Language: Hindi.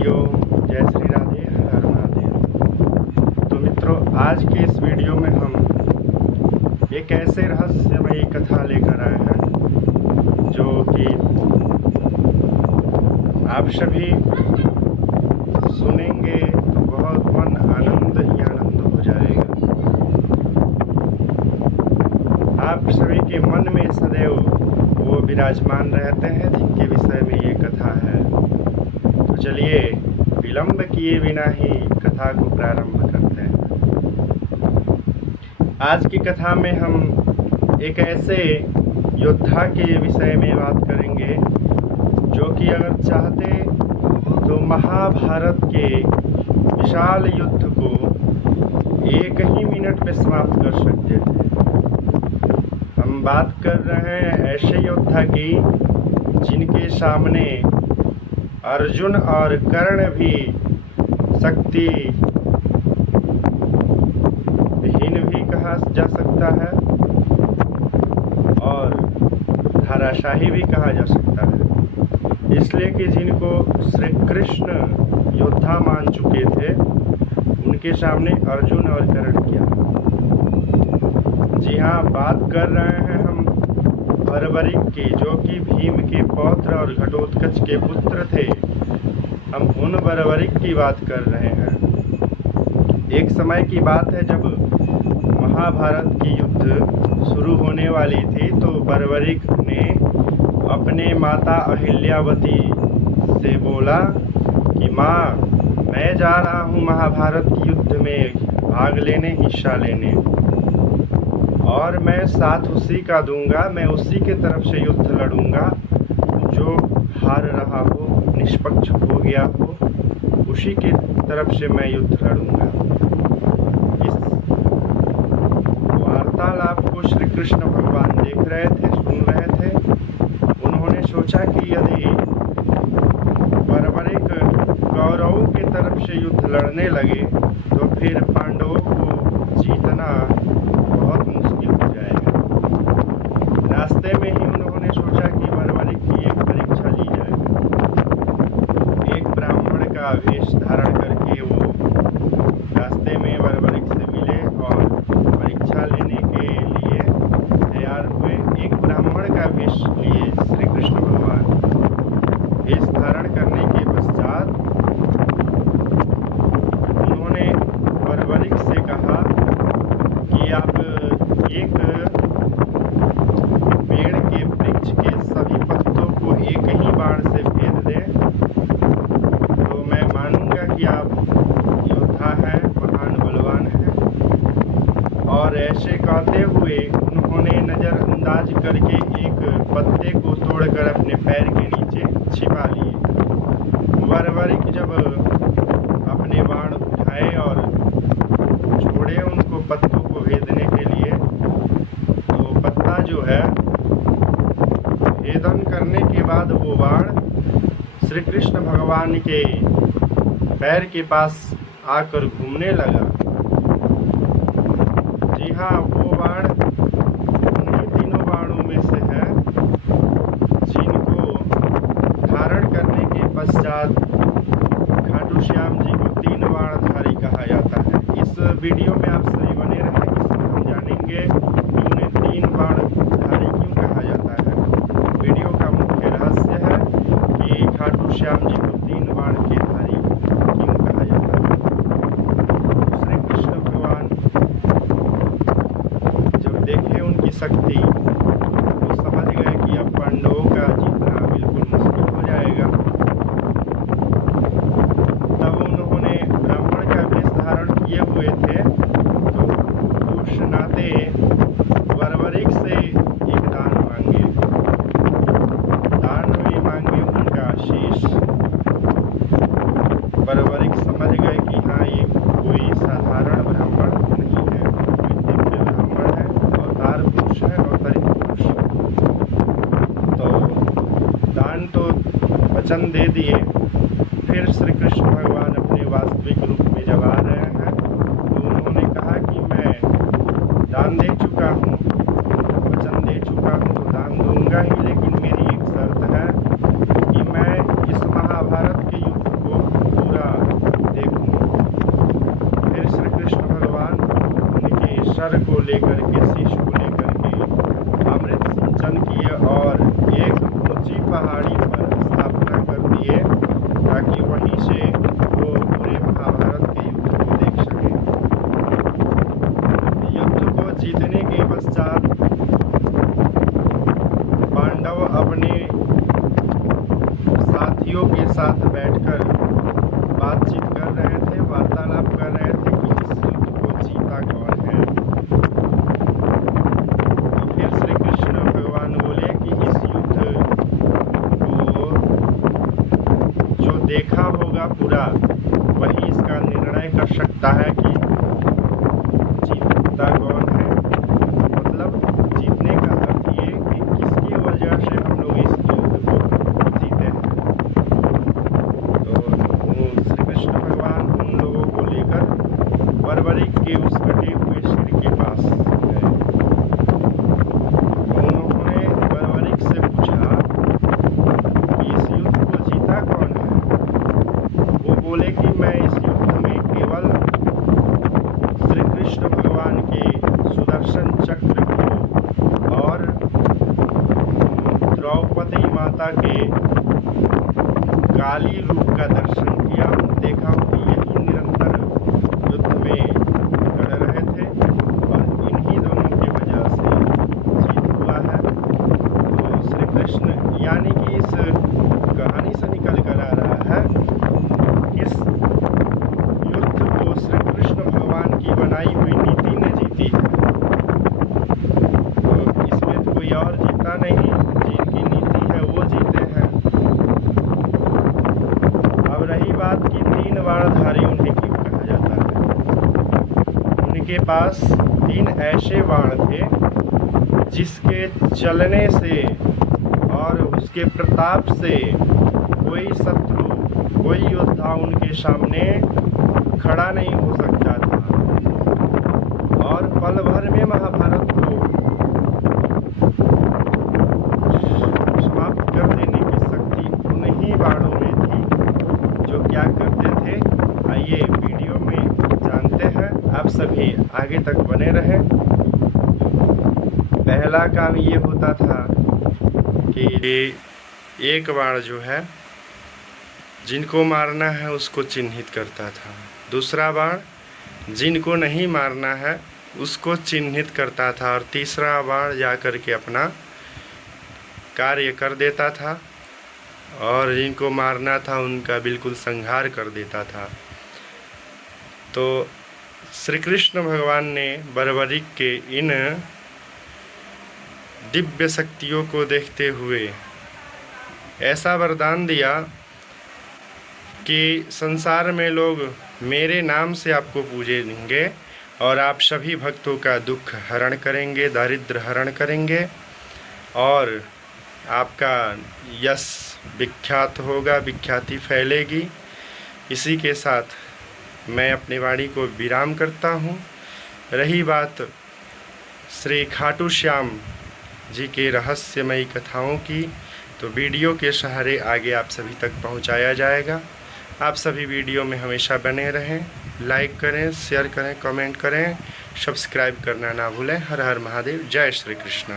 हरिओम, जय श्री राधे, हर हर महादेव। तो मित्रों, आज के इस वीडियो में हम एक ऐसे रहस्यमयी कथा लेकर आए हैं जो कि आप सभी सुनेंगे तो बहुत मन आनंद ही आनंद हो जाएगा। आप सभी के मन में सदैव वो विराजमान रहते हैं जिनके विषय में ये कथा है। तो चलिए विलंब किए बिना ही कथा को प्रारंभ करते हैं। आज की कथा में हम एक ऐसे योद्धा के विषय में बात करेंगे जो कि अगर चाहते तो महाभारत के विशाल युद्ध को एक ही मिनट में समाप्त कर सकते थे। हम बात कर रहे हैं ऐसे योद्धा की जिनके सामने अर्जुन और कर्ण भी शक्ति विहीन भी कहा जा सकता है और धाराशाही भी कहा जा सकता है, इसलिए कि जिनको श्री कृष्ण योद्धा मान चुके थे उनके सामने अर्जुन और कर्ण क्या। जी हाँ, बात कर रहे हैं हम बर्बरिक की, जो कि भीम के पौत्र और घटोत्कच के पुत्र थे। हम उन बर्बरिक की बात कर रहे हैं। एक समय की बात है जब महाभारत की युद्ध शुरू होने वाली थी, तो बर्बरिक ने अपने माता अहिल्यावती से बोला कि माँ, मैं जा रहा हूँ महाभारत की युद्ध में भाग लेने, हिस्सा लेने, और मैं साथ उसी का दूंगा। मैं उसी के तरफ से युद्ध लड़ूंगा जो हार रहा हो, निष्पक्ष हो गया हो, उसी के तरफ से मैं युद्ध लड़ूंगा। इस वार्तालाप को श्री कृष्ण भगवान देख रहे थे, सुन रहे थे। उन्होंने सोचा कि यदि बर्बरिक कौरवों की तरफ से युद्ध लड़ने लगे तो फिर पांडवों को जीतना बहुत मुश्किल हो जाएगा। रास्ते में ही उन्होंने सोचा कि बर्बरिक की एक परीक्षा ली जाए। एक ब्राह्मण का वेश धारण करके वो रास्ते में बर्बरिक से मिले और परीक्षा लेने के लिए तैयार हुए। एक ब्राह्मण का वेश लिए श्री कृष्ण भगवान। वेश धारण करने के पश्चात उन्होंने बर्बरिक से कहा कि आप एक पेड़ के वृक्ष के सभी पत्तों को एक ही बाण से भेद दें तो मैं मानूंगा कि आप योद्धा हैं, महान बलवान हैं। और ऐसे कहते हुए उन्होंने नज़रअंदाज करके एक पत्ते को तोड़कर अपने पैर के नीचे छिपा लिए। बर्बरिक जब अपने बाण उठाए और छोड़े उनको पत्तों को भेदने के लिए, तो पत्ता जो है भेदन करने के बाद वो बाण श्री कृष्ण भगवान के पैर के पास आकर घूमने लगा। जी हाँ, वो बाण उन्हीं तीनों बाणों में से है जिनको धारण करने के पश्चात खाटू श्याम जी को तीन बाणधारी कहा जाता है। इस वीडियो में आप सभी बने रहें, इसमें हम जानेंगे कि उन्हें तीन बाणधारी क्यों कहा जाता है। वीडियो का मुख्य रहस्य है कि खाटू श्याम जी को तीन बाण के धारी क्यों कहा जाता है। श्री कृष्ण भगवान जब देखे उनकी शक्ति तो समझ गए कि अब पांडवों का जीतना बिल्कुल मुश्किल हो जाएगा। तब उन्होंने ब्राह्मण का वेश धारण किए हुए थे, तो उस नाते बर्बरिक से एक दान मांगे। दान में मांगे उनका शीश। बर्बरिक समझ गए कि हाँ, ये कोई साधारण ब्राह्मण नहीं है, कोई दिव्य ब्राह्मण है, अवतार पुरुष है, अवतरित पुरुष। तो दान तो वचन दे दिए। फिर श्री कृष्ण भगवान अपने वास्तविक रूप में जब आ रहे हैं तो उन्होंने कहा कि मैं दान दे चुका हूँ, वचन दे चुका हूँ, तो दान दूंगा ही, लेकिन मेरी एक शर्त है कि मैं इस महाभारत के युद्ध को लेकर के, शीश को लेकर के अमृत सिंचन किए और एक ऊंची पहाड़ी पर स्थापना कर दिए ताकि वहीं से वो पूरे महाभारत के युद्ध को देख सके। युद्ध को जीतने के पश्चात पांडव अपने साथियों के साथ बैठकर बातचीत कर रहे थे, वार्तालाप कर रहे थे कि इस युद्ध को जीता कौन है। तो फिर श्री कृष्ण भगवान बोले कि इस युद्ध को जो देखा होगा पूरा वही इसका निर्णय कर सकता है कि जीतता कौन है। मतलब जीतने का अर्थ ये कि किसकी वजह से हम लोग इस युद्ध को जीते हैं। तो श्री कृष्ण भगवान उन लोगों को लेकर बर्बरीक के उस कटे हुए सिर के पास गए। उन्होंने बर्बरीक से पूछा कि इस युद्ध को जीता कौन है। वो बोले कि मैं इस युद्ध में केवल श्री कृष्ण भगवान के सुदर्शन चक्र को और द्रौपदी माता के काली रूप का दर्शन किया हूँ, देखा हूँ कि यही निरंतर युद्ध में लड़ रहे थे और इन्हीं दोनों की वजह से जीत हुआ है। तो श्री कृष्ण यानी कि इस कहानी से निकल कर आ रहा है इस युद्ध को श्री कृष्ण भगवान की बनाई हुई नीति ने जीती है। तो इसमें तो कोई और जीता नहीं, जिनकी नीति है वो जीते हैं। अब रही बात कि 3 बाणधारी उन्हें क्यों कहा जाता है। उनके पास 3 ऐसे बाण थे जिसके चलने से और उसके प्रताप से कोई शत्रु, कोई योद्धा उनके सामने खड़ा नहीं हो सकता था और पल भर में महाभारत को समाप्त कर देने की शक्ति उन्हीं बाणों में थी जो क्या करते थे। आइए वीडियो में जानते हैं, आप सभी आगे तक बने रहें। पहला काम ये होता था कि एक बाण जो है जिनको मारना है उसको चिन्हित करता था, दूसरा बाण जिनको नहीं मारना है उसको चिन्हित करता था और तीसरा बाण जा कर के अपना कार्य कर देता था और जिनको मारना था उनका बिल्कुल संहार कर देता था। तो श्री कृष्ण भगवान ने बर्बरीक के इन दिव्य शक्तियों को देखते हुए ऐसा वरदान दिया कि संसार में लोग मेरे नाम से आपको पूजेंगे और आप सभी भक्तों का दुख हरण करेंगे, दारिद्र हरण करेंगे और आपका यश विख्यात होगा, विख्याति फैलेगी। इसी के साथ मैं अपनी वाणी को विराम करता हूँ। रही बात श्री खाटू श्याम जी के रहस्यमयी कथाओं की, तो वीडियो के सहारे आगे आप सभी तक पहुँचाया जाएगा। आप सभी वीडियो में हमेशा बने रहें, लाइक करें, शेयर करें, कमेंट करें, सब्सक्राइब करना ना भूलें। हर हर महादेव, जय श्री कृष्ण।